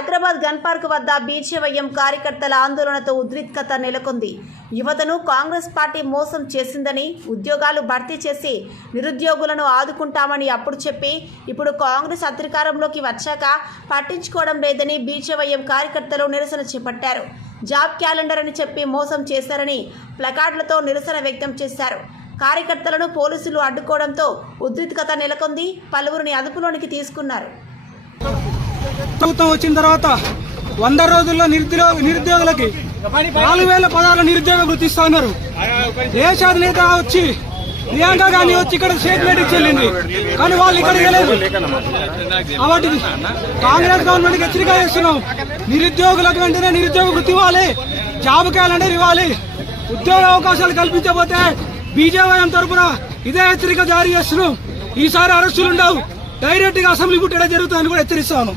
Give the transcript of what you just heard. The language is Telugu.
హైదరాబాద్ గన్ పార్క్ వద్ద బీజేవైఎం కార్యకర్తల ఆందోళనతో ఉద్రిక్తత నెలకొంది. యువతను కాంగ్రెస్ పార్టీ మోసం చేసిందని, ఉద్యోగాలు భర్తీ చేసి నిరుద్యోగులను ఆదుకుంటామని అప్పుడు చెప్పి ఇప్పుడు కాంగ్రెస్ అధికారంలోకి వచ్చాక పట్టించుకోవడం లేదని బీజేవైఎం కార్యకర్తలు నిరసన చేపట్టారు. జాబ్ క్యాలెండర్ అని చెప్పి మోసం చేశారని ప్లకార్డులతో నిరసన వ్యక్తం చేశారు. కార్యకర్తలను పోలీసులు అడ్డుకోవడంతో ఉద్రిక్తత నెలకొంది. పలువురిని అదుపులోనికి తీసుకున్నారు. ప్రభుత్వం వచ్చిన తర్వాత 100 రోజుల్లో నిరుద్యోగులకి 4000 పదాల నిరుద్యోగ వృత్తి ఇస్తున్నారు. దేశాధినేత వచ్చి ప్రియాంక గాంధీ వచ్చి ఇక్కడ స్టేట్మెంట్ ఇచ్చేళ్ళింది, కానీ వాళ్ళు ఇక్కడ ఇవ్వలేదు. కాబట్టి కాంగ్రెస్ గవర్నమెంట్కి హెచ్చరిక చేస్తున్నాం. నిరుద్యోగులకు వెంటనే నిరుద్యోగ వృత్తి ఇవ్వాలి, జాబ్ క్యాలెండర్ ఇవ్వాలి. ఉద్యోగ అవకాశాలు కల్పించకపోతే బీజేవైఎం తరఫున ఇదే హెచ్చరిక జారీ చేస్తున్నాం. ఈసారి అరెస్టులు ఉండవు, డైరెక్ట్ గా అసెంబ్లీ ముట్టడం జరుగుతుందని కూడా హెచ్చరిస్తాను.